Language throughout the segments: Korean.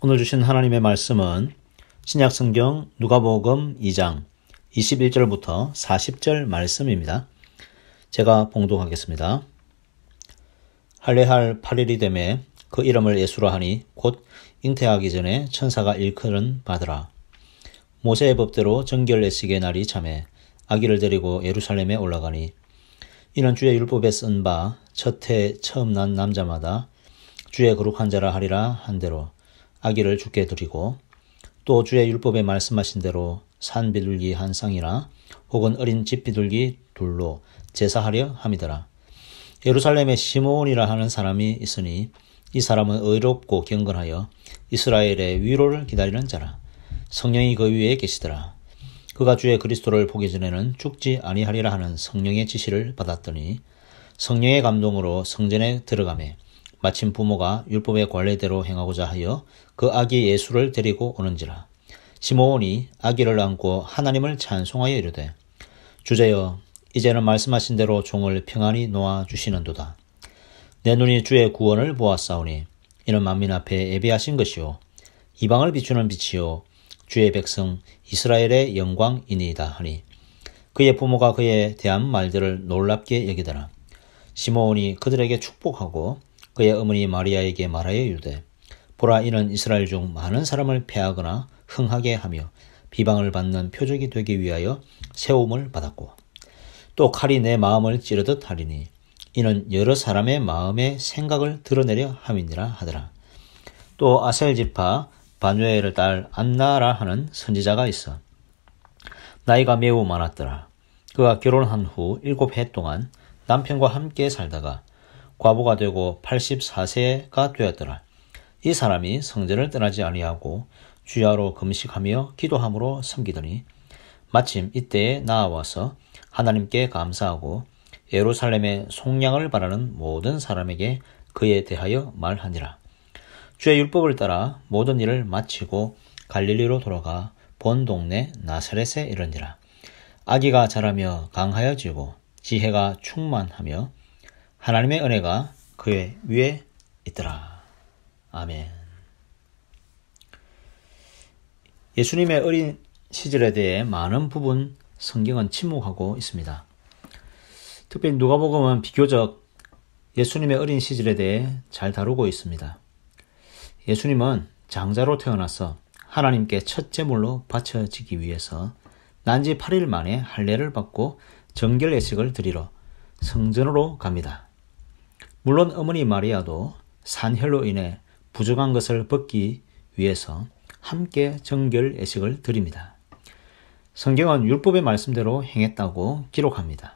오늘 주신 하나님의 말씀은 신약성경 누가복음 2장 21절부터 40절 말씀입니다. 제가 봉독하겠습니다. 할례할 8일이 되매 그 이름을 예수라 하니 곧 잉태하기 전에 천사가 일컬은 바더라. 모세의 법대로 정결례식의 날이 참에 아기를 데리고 예루살렘에 올라가니 이는 주의 율법에 쓴 바 첫 해 처음 난 남자마다 주의 거룩한 자라 하리라 한 대로 아기를 주께 드리고 또 주의 율법에 말씀하신 대로 산 비둘기 한 쌍이나 혹은 어린 집 비둘기 둘로 제사하려 함이더라. 예루살렘에 시므온이라 하는 사람이 있으니 이 사람은 의롭고 경건하여 이스라엘의 위로를 기다리는 자라. 성령이 그 위에 계시더라. 그가 주의 그리스도를 보기 전에는 죽지 아니하리라 하는 성령의 지시를 받았더니 성령의 감동으로 성전에 들어가매 마침 부모가 율법의 관례대로 행하고자 하여 그 아기 예수를 데리고 오는지라. 시므온이 아기를 안고 하나님을 찬송하여 이르되 주제여 이제는 말씀하신 대로 종을 평안히 놓아 주시는도다. 내 눈이 주의 구원을 보았사오니 이는 만민 앞에 예비하신 것이요 이방을 비추는 빛이요 주의 백성 이스라엘의 영광이니이다 하니 그의 부모가 그에 대한 말들을 놀랍게 여기더라. 시므온이 그들에게 축복하고 그의 어머니 마리아에게 말하여 이르되 보라 이는 이스라엘 중 많은 사람을 패하거나 흥하게 하며 비방을 받는 표적이 되기 위하여 세움을 받았고 또 칼이 내 마음을 찌르듯 하리니 이는 여러 사람의 마음의 생각을 드러내려 함이니라 하더라. 또 아셀 지파 바누엘의 딸 안나라 하는 선지자가 있어 나이가 매우 많았더라. 그가 결혼한 후 7해 동안 남편과 함께 살다가 과부가 되고 84세가 되었더라. 이 사람이 성전을 떠나지 아니하고 주야로 금식하며 기도함으로 섬기더니 마침 이때에 나아와서 하나님께 감사하고 예루살렘의 속량을 바라는 모든 사람에게 그에 대하여 말하니라. 주의 율법을 따라 모든 일을 마치고 갈릴리로 돌아가 본 동네 나사렛에 이르니라. 아기가 자라며 강하여지고 지혜가 충만하며 하나님의 은혜가 그의 위에 있더라. 아멘. 예수님의 어린 시절에 대해 많은 부분 성경은 침묵하고 있습니다. 특별히 누가복음은 비교적 예수님의 어린 시절에 대해 잘 다루고 있습니다. 예수님은 장자로 태어나서 하나님께 첫 제물로 바쳐지기 위해서 난지 8일 만에 할례를 받고 정결 예식을 드리러 성전으로 갑니다. 물론 어머니 마리아도 산혈로 인해 부족한 것을 벗기 위해서 함께 정결 예식을 드립니다. 성경은 율법의 말씀대로 행했다고 기록합니다.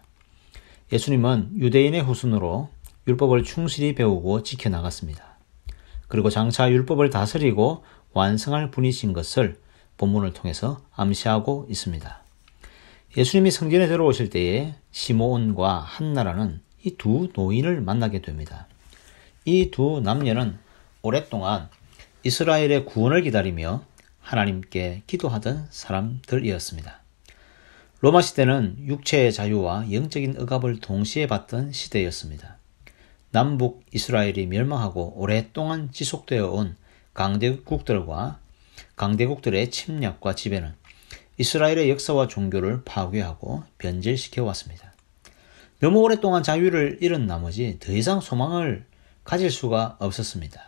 예수님은 유대인의 후손으로 율법을 충실히 배우고 지켜나갔습니다. 그리고 장차 율법을 다스리고 완성할 분이신 것을 본문을 통해서 암시하고 있습니다. 예수님이 성전에 들어오실 때에 시므온과 한나라는 이 두 노인을 만나게 됩니다. 이 두 남녀는 오랫동안 이스라엘의 구원을 기다리며 하나님께 기도하던 사람들이었습니다. 로마 시대는 육체의 자유와 영적인 억압을 동시에 받던 시대였습니다. 남북 이스라엘이 멸망하고 오랫동안 지속되어 온 강대국들의 침략과 지배는 이스라엘의 역사와 종교를 파괴하고 변질시켜 왔습니다. 너무 오랫동안 자유를 잃은 나머지 더 이상 소망을 가질 수가 없었습니다.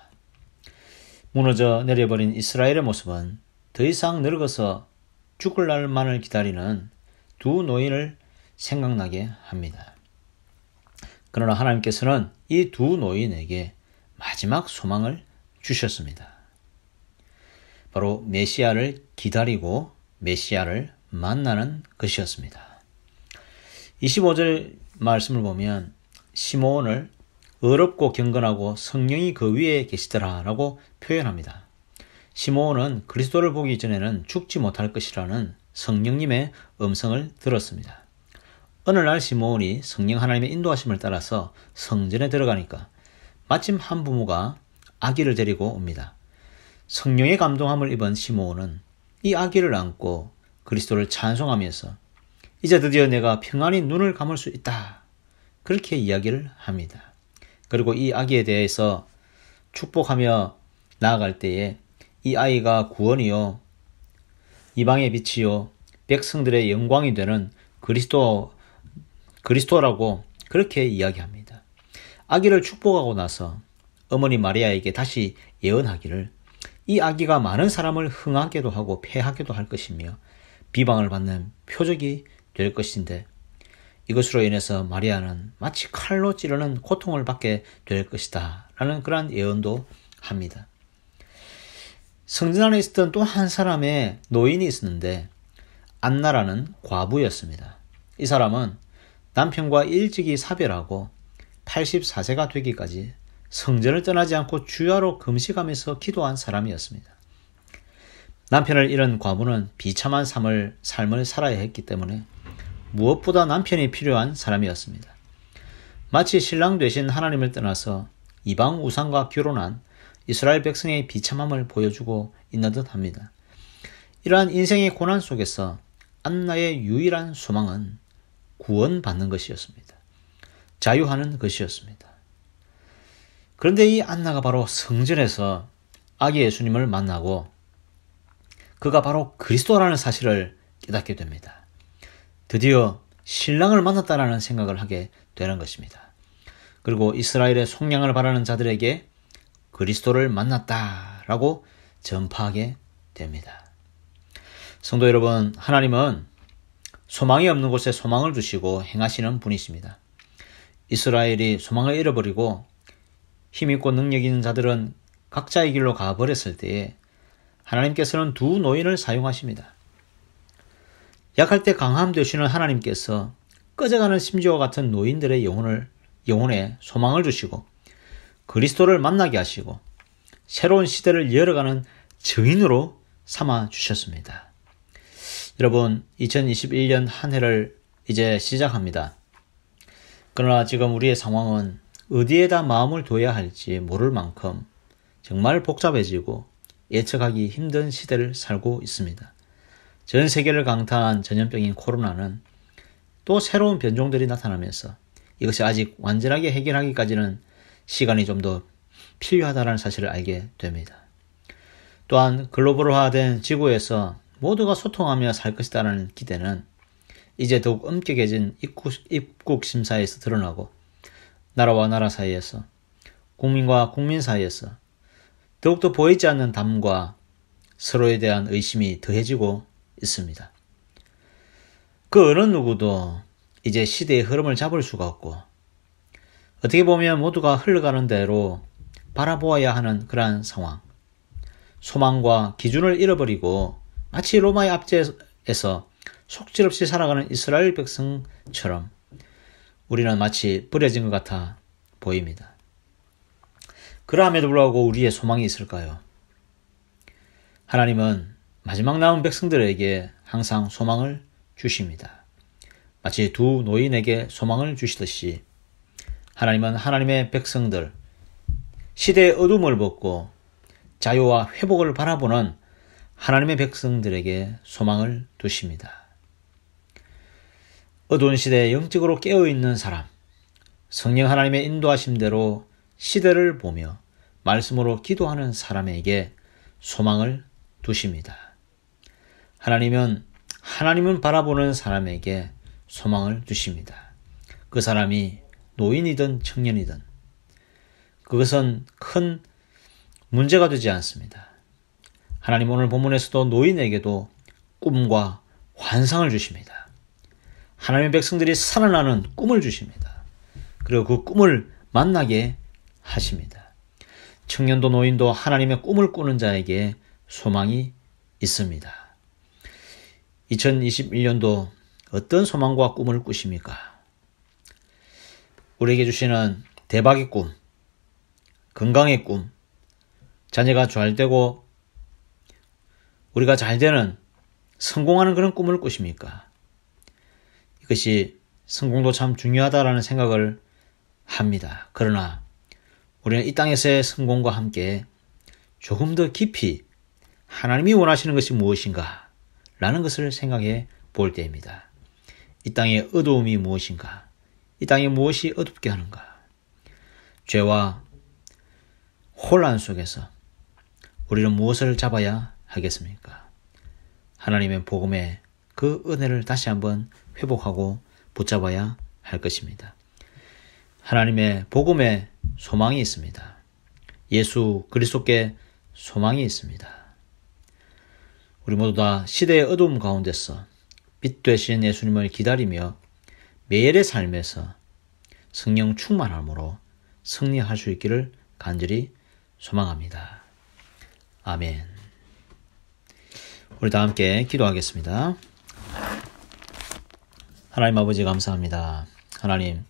무너져 내려버린 이스라엘의 모습은 더 이상 늙어서 죽을 날만을 기다리는 두 노인을 생각나게 합니다. 그러나 하나님께서는 이 두 노인에게 마지막 소망을 주셨습니다. 바로 메시아를 기다리고 메시아를 만나는 것이었습니다. 25절 말씀을 보면 시므온을 의롭고 경건하고 성령이 그 위에 계시더라 라고 표현합니다. 시므온은 그리스도를 보기 전에는 죽지 못할 것이라는 성령님의 음성을 들었습니다. 어느 날 시므온이 성령 하나님의 인도하심을 따라서 성전에 들어가니까 마침 한 부모가 아기를 데리고 옵니다. 성령의 감동함을 입은 시므온은 이 아기를 안고 그리스도를 찬송하면서 이제 드디어 내가 평안히 눈을 감을 수 있다. 그렇게 이야기를 합니다. 그리고 이 아기에 대해서 축복하며 나아갈 때에 이 아이가 구원이요 이방의 빛이요 백성들의 영광이 되는 그리스도라고 그렇게 이야기합니다. 아기를 축복하고 나서 어머니 마리아에게 다시 예언하기를 이 아기가 많은 사람을 흥하게도 하고 패하게도 할 것이며 비방을 받는 표적이 될 것인데 이것으로 인해서 마리아는 마치 칼로 찌르는 고통을 받게 될 것이다 라는 그러한 예언도 합니다. 성전 안에 있었던 또 한 사람의 노인이 있었는데 안나라는 과부였습니다. 이 사람은 남편과 일찍이 사별하고 84세가 되기까지 성전을 떠나지 않고 주야로 금식하면서 기도한 사람이었습니다. 남편을 잃은 과부는 비참한 삶을 살아야 했기 때문에 무엇보다 남편이 필요한 사람이었습니다. 마치 신랑 되신 하나님을 떠나서 이방 우상과 결혼한 이스라엘 백성의 비참함을 보여주고 있는 듯 합니다. 이러한 인생의 고난 속에서 안나의 유일한 소망은 구원받는 것이었습니다. 자유하는 것이었습니다. 그런데 이 안나가 바로 성전에서 아기 예수님을 만나고 그가 바로 그리스도라는 사실을 깨닫게 됩니다. 드디어 신랑을 만났다라는 생각을 하게 되는 것입니다. 그리고 이스라엘의 속량을 바라는 자들에게 그리스도를 만났다라고 전파하게 됩니다. 성도 여러분, 하나님은 소망이 없는 곳에 소망을 두시고 행하시는 분이십니다. 이스라엘이 소망을 잃어버리고 힘있고 능력 있는 자들은 각자의 길로 가버렸을 때에 하나님께서는 두 노인을 사용하십니다. 약할 때 강함 되시는 하나님께서 꺼져가는 심지와 같은 노인들의 영혼에 소망을 주시고 그리스도를 만나게 하시고 새로운 시대를 열어가는 증인으로 삼아 주셨습니다. 여러분, 2021년 한 해를 이제 시작합니다. 그러나 지금 우리의 상황은 어디에다 마음을 둬야 할지 모를 만큼 정말 복잡해지고 예측하기 힘든 시대를 살고 있습니다. 전 세계를 강타한 전염병인 코로나는 또 새로운 변종들이 나타나면서 이것이 아직 완전하게 해결하기까지는 시간이 좀 더 필요하다는 사실을 알게 됩니다. 또한 글로벌화된 지구에서 모두가 소통하며 살 것이라는 기대는 이제 더욱 엄격해진 입국 심사에서 드러나고 나라와 나라 사이에서 국민과 국민 사이에서 더욱더 보이지 않는 담과 서로에 대한 의심이 더해지고 있습니다. 그 어느 누구도 이제 시대의 흐름을 잡을 수가 없고 어떻게 보면 모두가 흘러가는 대로 바라보아야 하는 그러한 상황, 소망과 기준을 잃어버리고 마치 로마의 압제에서 속절없이 살아가는 이스라엘 백성처럼 우리는 마치 버려진 것 같아 보입니다. 그럼에도 불구하고 우리의 소망이 있을까요? 하나님은 마지막 남은 백성들에게 항상 소망을 주십니다. 마치 두 노인에게 소망을 주시듯이 하나님은 하나님의 백성들, 시대의 어둠을 벗고 자유와 회복을 바라보는 하나님의 백성들에게 소망을 두십니다. 어두운 시대에 영적으로 깨어있는 사람, 성령 하나님의 인도하심대로 시대를 보며 말씀으로 기도하는 사람에게 소망을 두십니다. 하나님은 바라보는 사람에게 소망을 두십니다. 그 사람이 노인이든 청년이든 그것은 큰 문제가 되지 않습니다. 하나님 오늘 본문에서도 노인에게도 꿈과 환상을 주십니다. 하나님의 백성들이 살아나는 꿈을 주십니다. 그리고 그 꿈을 만나게 하십니다. 청년도 노인도 하나님의 꿈을 꾸는 자에게 소망이 있습니다. 2021년도 어떤 소망과 꿈을 꾸십니까? 우리에게 주시는 대박의 꿈, 건강의 꿈, 자녀가 잘되고 우리가 잘되는 성공하는 그런 꿈을 꾸십니까? 이것이 성공도 참 중요하다라는 생각을 합니다. 그러나 우리는 이 땅에서의 성공과 함께 조금 더 깊이 하나님이 원하시는 것이 무엇인가 라는 것을 생각해 볼 때입니다. 이 땅의 어두움이 무엇인가? 이 땅에 무엇이 어둡게 하는가? 죄와 혼란 속에서 우리는 무엇을 잡아야 하겠습니까? 하나님의 복음의 그 은혜를 다시 한번 회복하고 붙잡아야 할 것입니다. 하나님의 복음에 소망이 있습니다. 예수 그리스도께 소망이 있습니다. 우리 모두 다 시대의 어두움 가운데서 빛 되신 예수님을 기다리며 매일의 삶에서 성령 충만함으로 승리할 수 있기를 간절히 소망합니다. 아멘. 우리 다 함께 기도하겠습니다. 하나님 아버지 감사합니다. 하나님,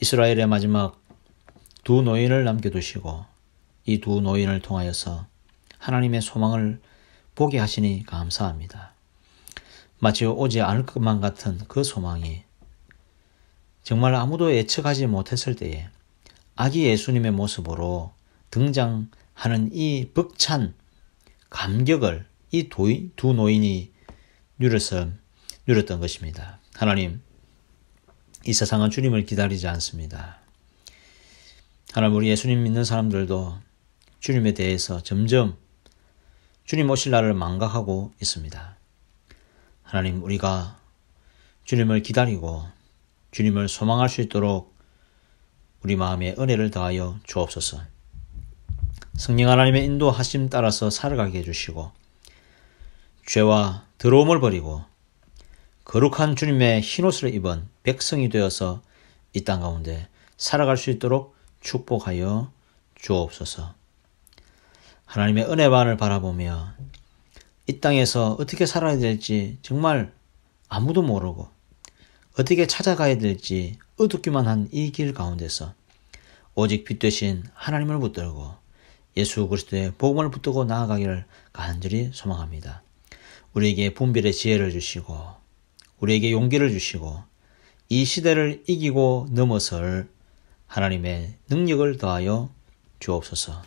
이스라엘의 마지막 두 노인을 남겨두시고 이 두 노인을 통하여서 하나님의 소망을 보게 하시니 감사합니다. 마치 오지 않을 것만 같은 그 소망이 정말 아무도 예측하지 못했을 때에 아기 예수님의 모습으로 등장하는 이 벅찬 감격을 이 두 노인이 누렸던 것입니다. 하나님, 이 세상은 주님을 기다리지 않습니다. 하나님, 우리 예수님 믿는 사람들도 주님에 대해서 점점 주님 오실 날을 망각하고 있습니다. 하나님, 우리가 주님을 기다리고 주님을 소망할 수 있도록 우리 마음에 은혜를 더하여 주옵소서. 성령 하나님의 인도하심 따라서 살아가게 해주시고 죄와 더러움을 버리고 거룩한 주님의 흰옷을 입은 백성이 되어서 이 땅 가운데 살아갈 수 있도록 축복하여 주옵소서. 하나님의 은혜만을 바라보며 이 땅에서 어떻게 살아야 될지 정말 아무도 모르고 어떻게 찾아가야 될지 어둡기만 한 이 길 가운데서 오직 빛 되신 하나님을 붙들고 예수 그리스도의 복음을 붙들고 나아가기를 간절히 소망합니다. 우리에게 분별의 지혜를 주시고 우리에게 용기를 주시고 이 시대를 이기고 넘어설 하나님의 능력을 더하여 주옵소서.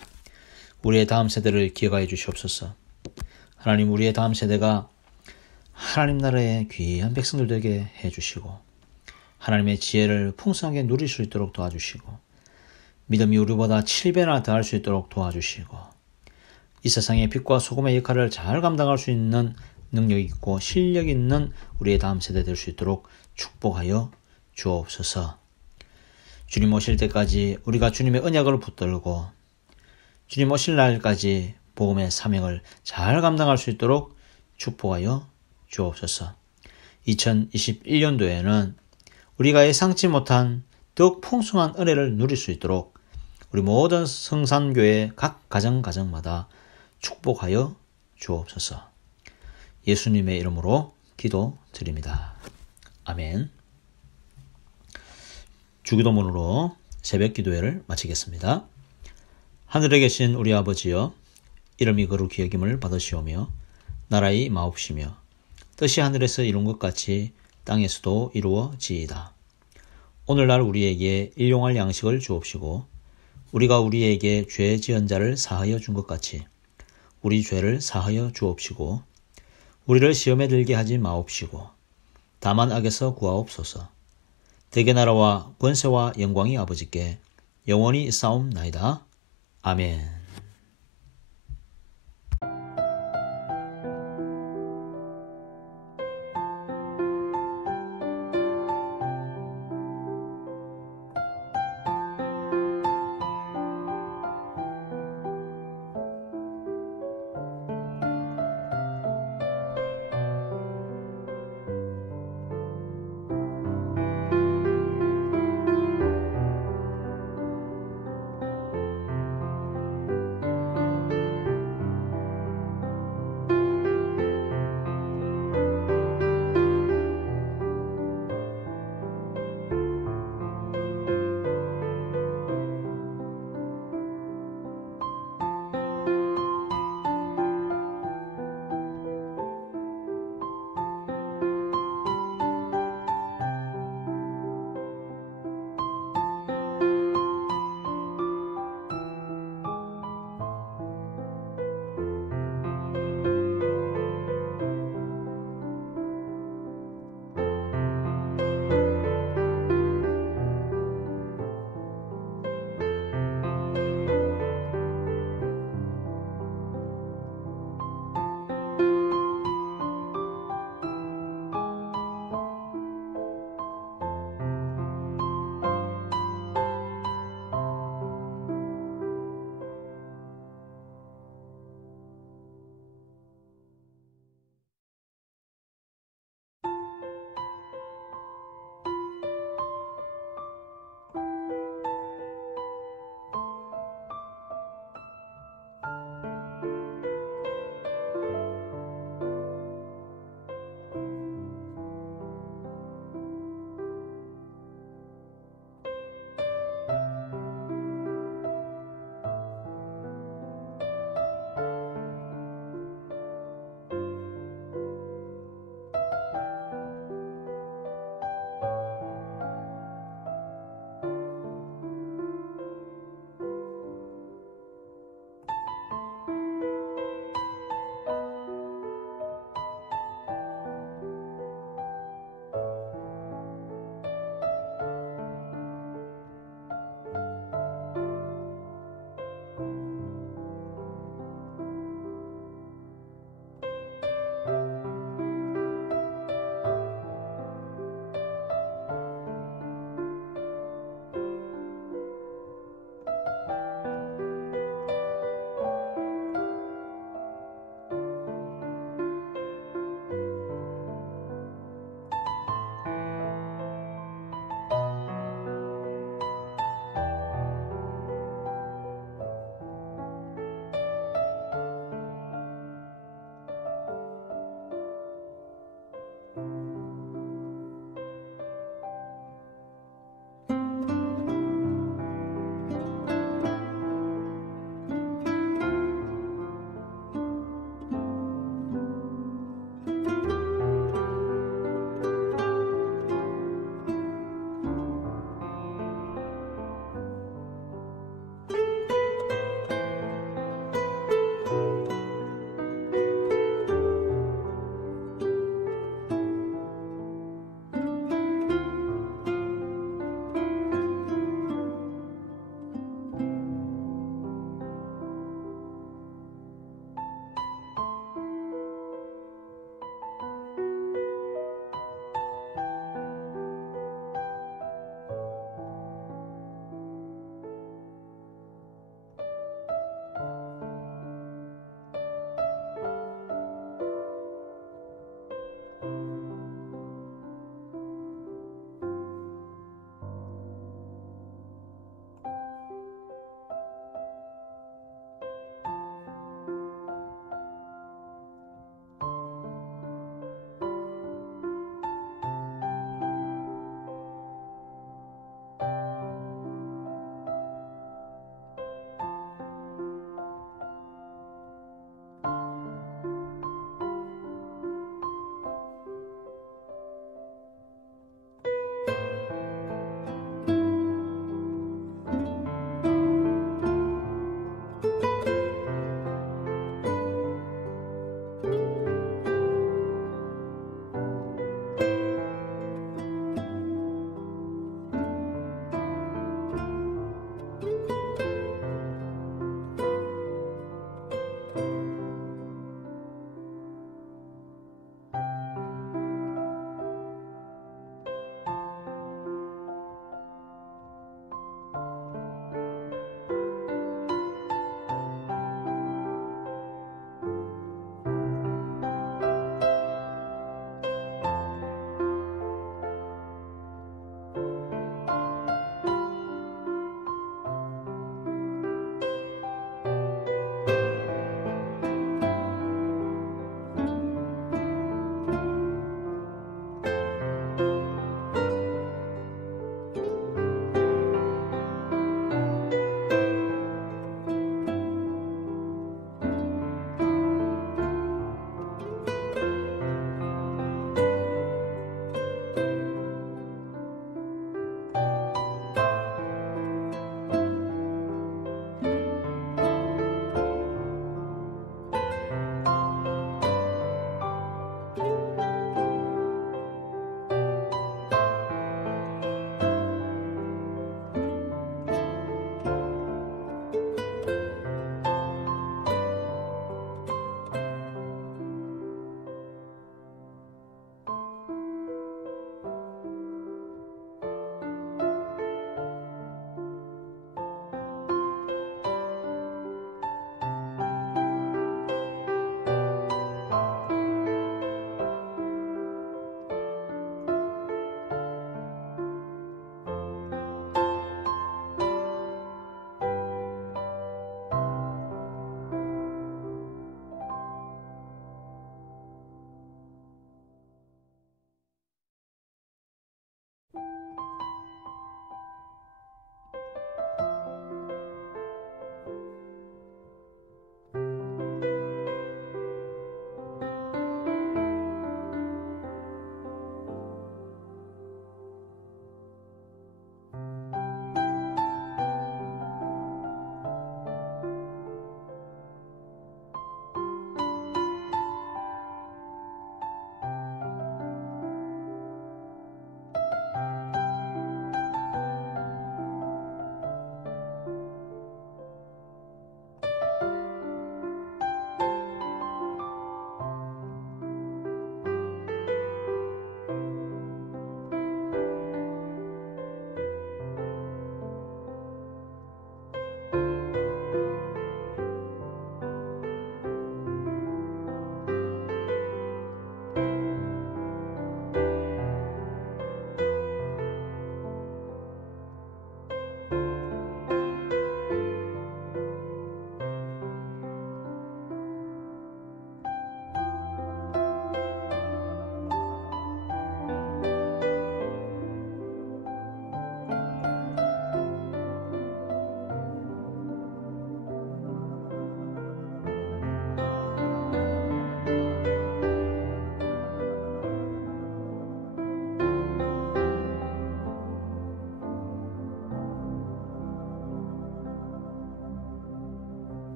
우리의 다음 세대를 기억하여 주시옵소서. 하나님, 우리의 다음 세대가 하나님 나라의 귀한 백성들 되게 해주시고 하나님의 지혜를 풍성하게 누릴 수 있도록 도와주시고 믿음이 우리보다 7배나 더할 수 있도록 도와주시고 이 세상의 빛과 소금의 역할을 잘 감당할 수 있는 능력 있고 실력 있는 우리의 다음 세대 될 수 있도록 축복하여 주옵소서. 주님 오실 때까지 우리가 주님의 언약을 붙들고 주님 오실 날까지 복음의 사명을 잘 감당할 수 있도록 축복하여 주옵소서. 2021년도에는 우리가 예상치 못한 더욱 풍성한 은혜를 누릴 수 있도록 우리 모든 성산교회 각 가정마다 축복하여 주옵소서. 예수님의 이름으로 기도드립니다. 아멘. 주기도문으로 새벽 기도회를 마치겠습니다. 하늘에 계신 우리 아버지여, 이름이 거룩히 여김을 받으시오며 나라의 마옵시며 뜻이 하늘에서 이룬 것 같이 땅에서도 이루어지이다. 오늘날 우리에게 일용할 양식을 주옵시고 우리가 우리에게 죄 지은 자를 사하여 준 것 같이 우리 죄를 사하여 주옵시고 우리를 시험에 들게 하지 마옵시고 다만 악에서 구하옵소서. 대개 나라와 권세와 영광이 아버지께 영원히 있사옵나이다. 아멘.